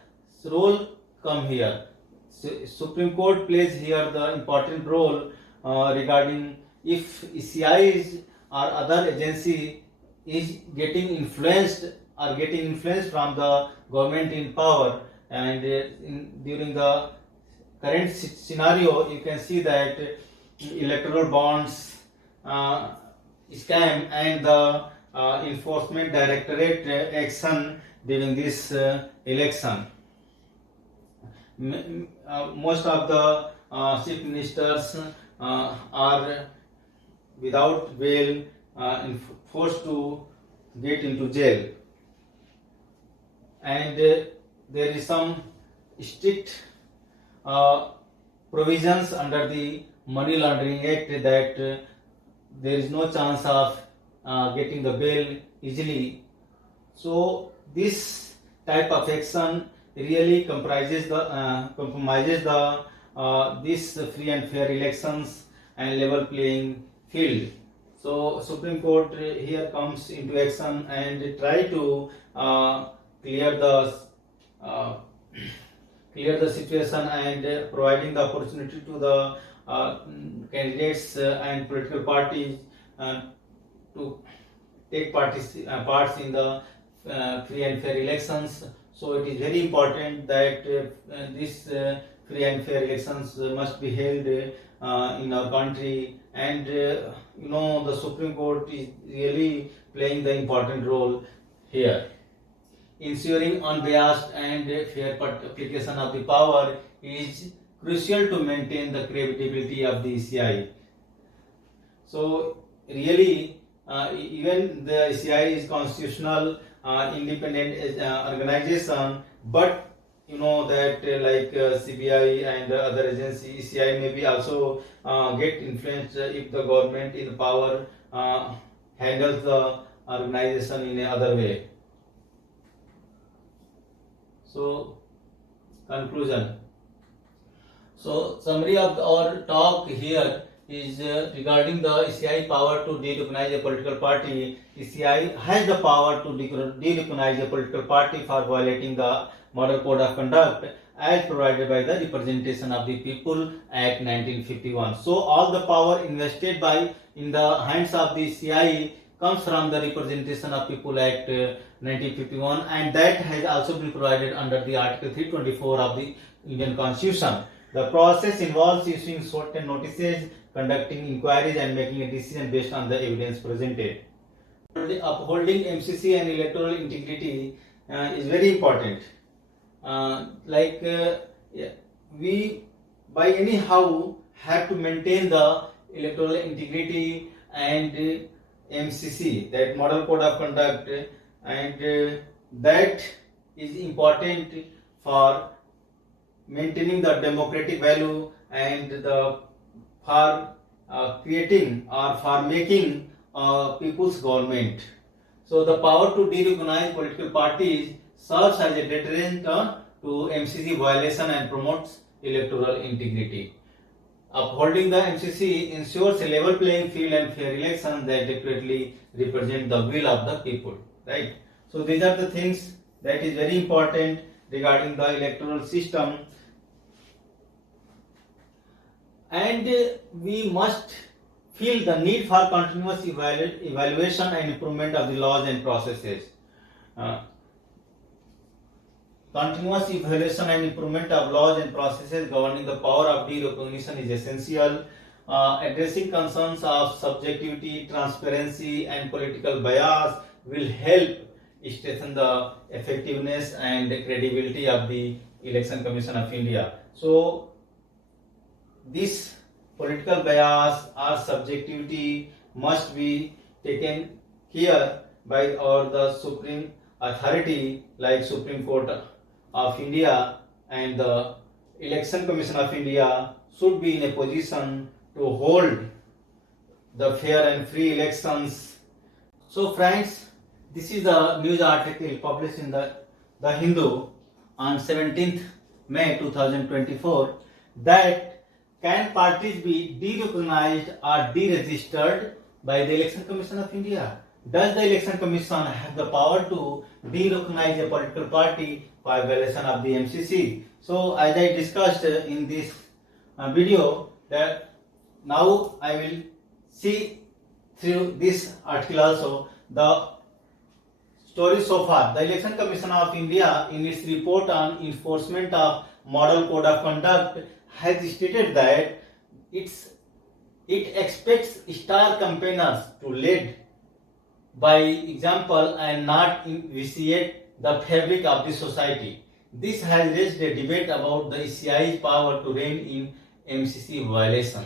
role come here. Supreme Court plays here the important role regarding if ECIs or other agency is getting influenced from the government in power, and during the current scenario you can see that electoral bonds scam and the enforcement directorate action during this election. Most of the chief ministers are without bail forced to get into jail, and there is some strict provisions under the Money Laundering Act that there is no chance of getting the bail easily. So this type of action really compromises the this free and fair elections and level playing field. So Supreme Court here comes into action and try to clear the uh, clear the situation and providing the opportunity to the candidates and political parties uh, to take parts in the free and fair elections. So it is very important that this free and fair elections must be held in our country, and the Supreme Court is really playing the important role here. Ensuring unbiased and fair application of the power is crucial to maintain the credibility of the ECI. So really, even the ECI is constitutional, independent organization, but you know that like CBI and other agencies, ECI may be also get influenced if the government in power handles the organization in another way. So conclusion. So summary of our talk here is regarding the ECI power to de-recognize a political party. ECI has the power to de-recognize a political party for violating the Model Code of Conduct as provided by the Representation of the People Act 1951. So all the power invested in the hands of the ECI comes from the Representation of People Act 1951, and that has also been provided under the Article 324 of the Indian Constitution. The process involves issuing certain notices, conducting inquiries, and making a decision based on the evidence presented. Upholding MCC and electoral integrity is very important. We by anyhow have to maintain the electoral integrity and MCC, that Model Code of Conduct, and that is important for maintaining the democratic value and for creating or for making people's government. So the power to de-recognize political parties serves as a deterrent to MCC violation and promotes electoral integrity. Upholding the MCC ensures a level playing field and fair elections that adequately represent the will of the people. Right. So these are the things that is very important regarding the electoral system, and we must feel the need for continuous evaluation and improvement of the laws and processes. Continuous evaluation and improvement of laws and processes governing the power of de-recognition is essential. Addressing concerns of subjectivity, transparency, and political bias will help strengthen the effectiveness and credibility of the Election Commission of India. So, this political bias or subjectivity must be taken care by the supreme authority like Supreme Court of India, and the Election Commission of India should be in a position to hold the fair and free elections. So friends, this is the news article published in the Hindu on 17th May 2024 that can parties be de-recognized or deregistered by the Election Commission of India? Does the Election Commission have the power to de-recognize a political party for violation of the MCC? So as I discussed in this video, that now I will see through this article also the story so far. The Election Commission of India in its report on enforcement of Model Code of Conduct has stated that it expects star campaigners to lead by example and not vitiate the fabric of the society. This has raised a debate about the ECI's power to rein in MCC violation.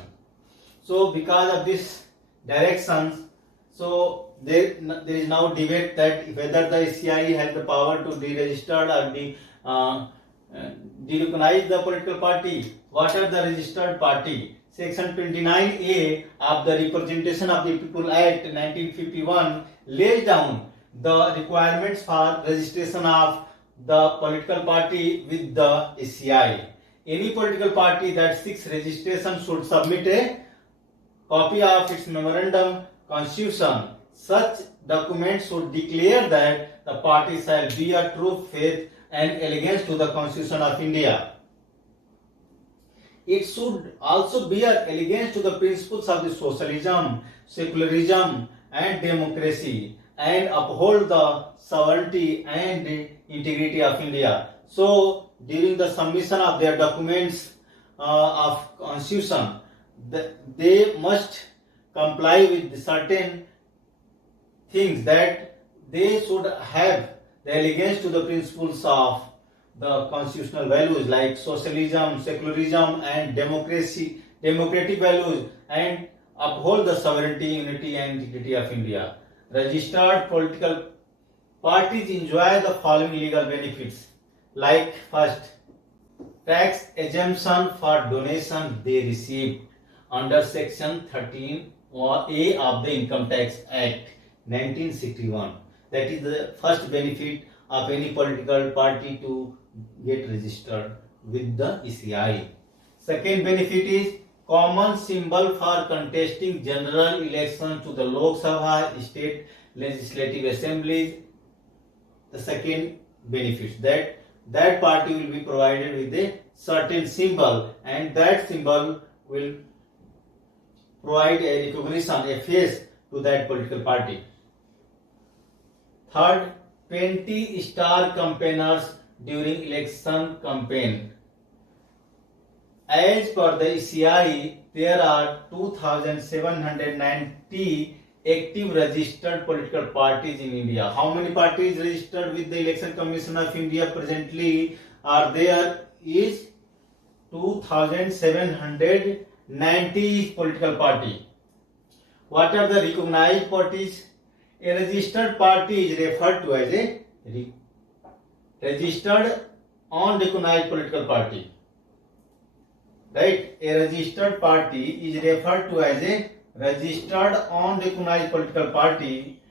So because of this direction, so there is now debate that whether the ECI has the power to deregister or de-recognize the political party. What are the registered party? Section 29A of the Representation of the People Act 1951 lays down the requirements for registration of the political party with the ECI. Any political party that seeks registration should submit a copy of its memorandum constitution. Such document should declare that the party shall bear true faith and allegiance to the Constitution of India. It should also bear allegiance to the principles of the socialism, secularism, and democracy, and uphold the sovereignty and integrity of India. So, during the submission of their documents of constitution, they must comply with certain things, that they should have the allegiance to the principles of the constitutional values like socialism, secularism, and democratic values, and uphold the sovereignty, unity, and integrity of India. Registered political parties enjoy the following legal benefits, like first, tax exemption for donation they receive under Section 13A of the Income Tax Act 1961. That is the first benefit of any political party to get registered with the ECI. Second benefit is common symbol for contesting general elections to the Lok Sabha, state legislative assemblies. The second benefit, that party will be provided with a certain symbol, and that symbol will provide a recognition, a face to that political party. Third, 20 star campaigners during election campaign. As per the ECI, there are 2,790 active registered political parties in India. How many parties registered with the Election Commission of India presently are there? Is 2,790 political party. What are the recognized parties? A registered party is referred to as a registered unrecognized political party. Right? A registered party is referred to as a registered unrecognized political party.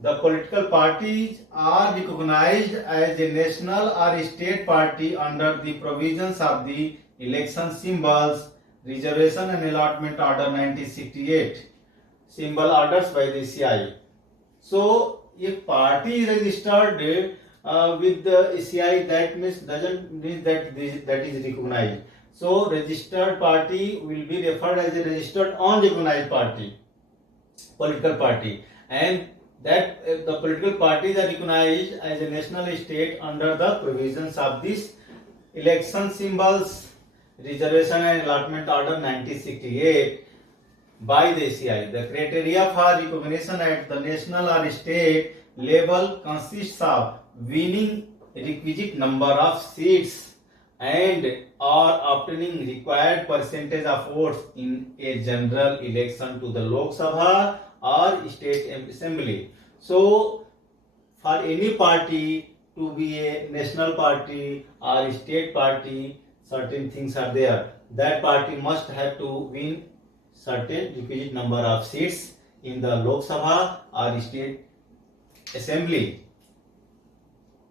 The political parties are recognized as a national or state party under the provisions of the Election Symbols, Reservation and Allotment Order 1968, symbol orders by the ECI. So, if party is registered with the ECI, that means doesn't mean that that is recognized. So, registered party will be referred as a registered unrecognized party, political party, and that the political parties are recognized as a national state under the provisions of this Election Symbols, Reservation and Allotment Order 1968 by the ECI. The criteria for recognition at the national or state level consists of winning requisite number of seats and or obtaining required percentage of votes in a general election to the Lok Sabha or state assembly. So, for any party to be a national party or state party, certain things are there. That party must have to win certain requisite number of seats in the Lok Sabha or state assembly,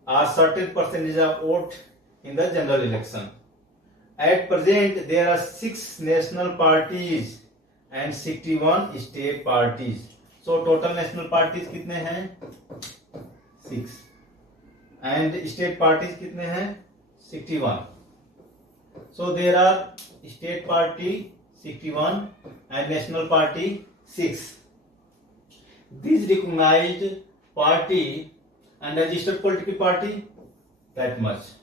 or certain percentage of vote in the general election. At present, there are 6 national parties and 61 state parties. So total national parties कितने हैं? 6. And state parties कितने हैं? 61. So there are state party 61 and national party 6. These recognized party and registered political party, that much.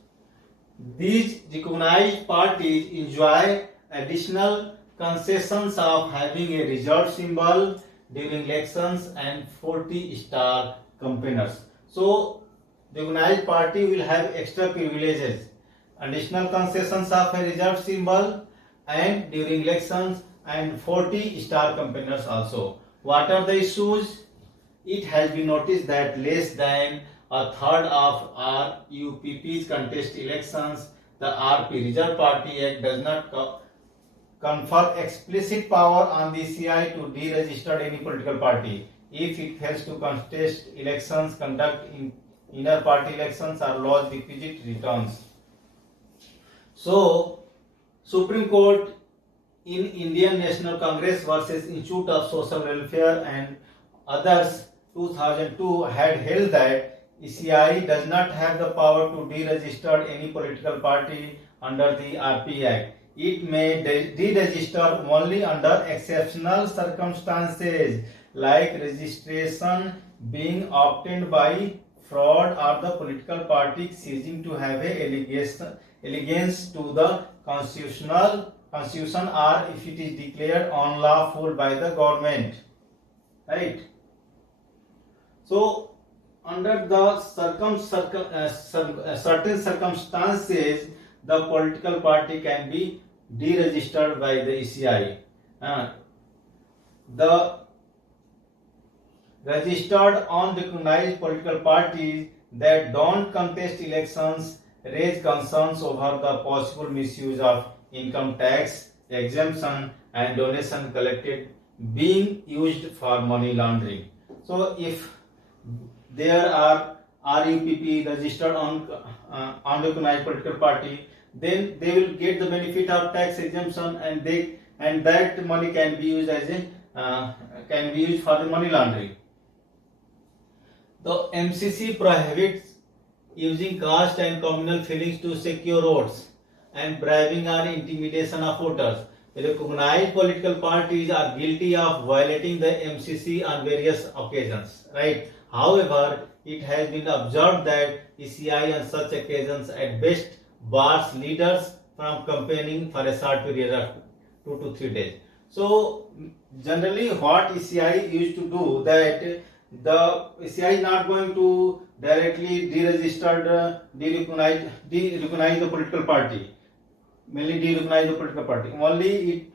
These recognized parties enjoy additional concessions of having a reserved symbol during elections and 40 star campaigners. So, the recognized party will have extra privileges, additional concessions of a reserved symbol, and during elections and 40 star campaigners also. What are the issues? It has been noticed that less than a third of RUPPs contest elections. The RP Reserve Party Act does not confer explicit power on the ECI to deregister any political party if it fails to contest elections, conduct inner party elections, or lodge requisite returns. So, Supreme Court in Indian National Congress versus Institute of Social Welfare and others 2002 had held that ECI does not have the power to deregister any political party under the RP Act. It may deregister only under exceptional circumstances like registration being obtained by fraud or the political party ceasing to have a allegiance to the constitution or if it is declared unlawful by the government. Right? So, under the certain circumstances, the political party can be deregistered by the ECI. The registered unrecognized political parties that don't contest elections raise concerns over the possible misuse of income tax, exemption, and donation collected being used for money laundering. So, if there are RUPP registered unrecognized political party, then they will get the benefit of tax exemption, and that money can be used as for the money laundering. The MCC prohibits using caste and communal feelings to secure votes and bribing or intimidation of voters. Recognized political parties are guilty of violating the MCC on various occasions. Right? However, it has been observed that ECI on such occasions at best bars leaders from campaigning for a short period of 2 to 3 days. So, generally what ECI used to do, that the ECI is not going to directly derecognize the political party, mainly derecognize the political party. Only it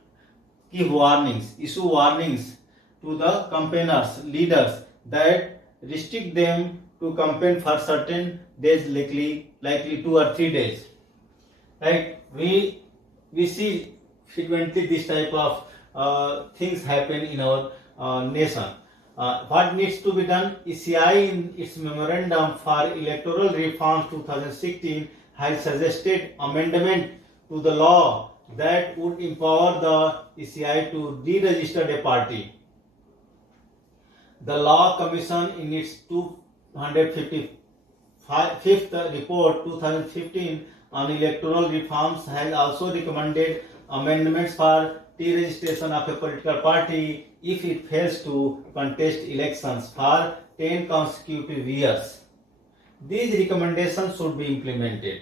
issue warnings to the campaigners, leaders, that restrict them to campaign for certain days, likely 2 or 3 days. Right? We see frequently this type of things happen in our nation. What needs to be done? ECI in its memorandum for electoral reforms 2016 has suggested amendment to the law that would empower the ECI to deregister a party. The Law Commission in its 255th report 2015 on electoral reforms has also recommended amendments for deregistration of a political party if it fails to contest elections for 10 consecutive years. These recommendations should be implemented.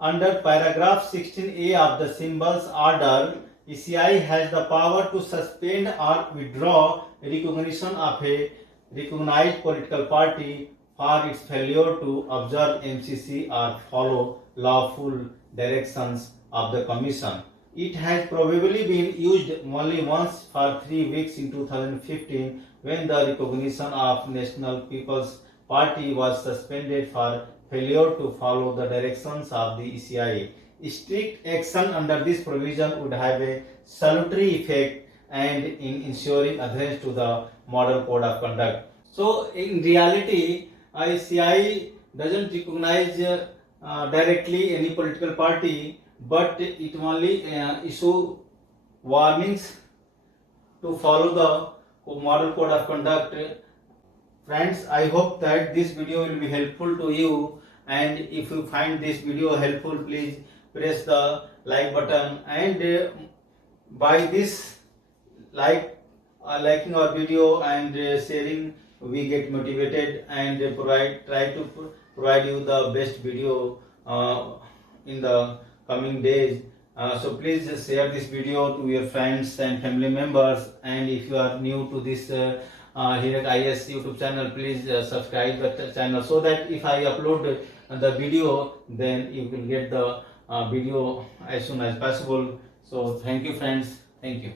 Under paragraph 16A of the Symbols Order, ECI has the power to suspend or withdraw recognition of a recognized political party for its failure to observe MCC or follow lawful directions of the Commission. It has probably been used only once for 3 weeks in 2015 when the recognition of National People's Party was suspended for failure to follow the directions of the ECI. Strict action under this provision would have a salutary effect and in ensuring adherence to the Model Code of Conduct. So, in reality, ECI doesn't recognize directly any political party, but it only issue warnings to follow the Model Code of Conduct. Friends, I hope that this video will be helpful to you, and if you find this video helpful, please press the like button, and by this liking our video and sharing, we get motivated and try to provide you the best video in the coming days. So please share this video to your friends and family members, and if you are new to this here at IS YouTube channel, please subscribe the channel so that if I upload the video, then you will get the video as soon as possible. So thank you friends, thank you.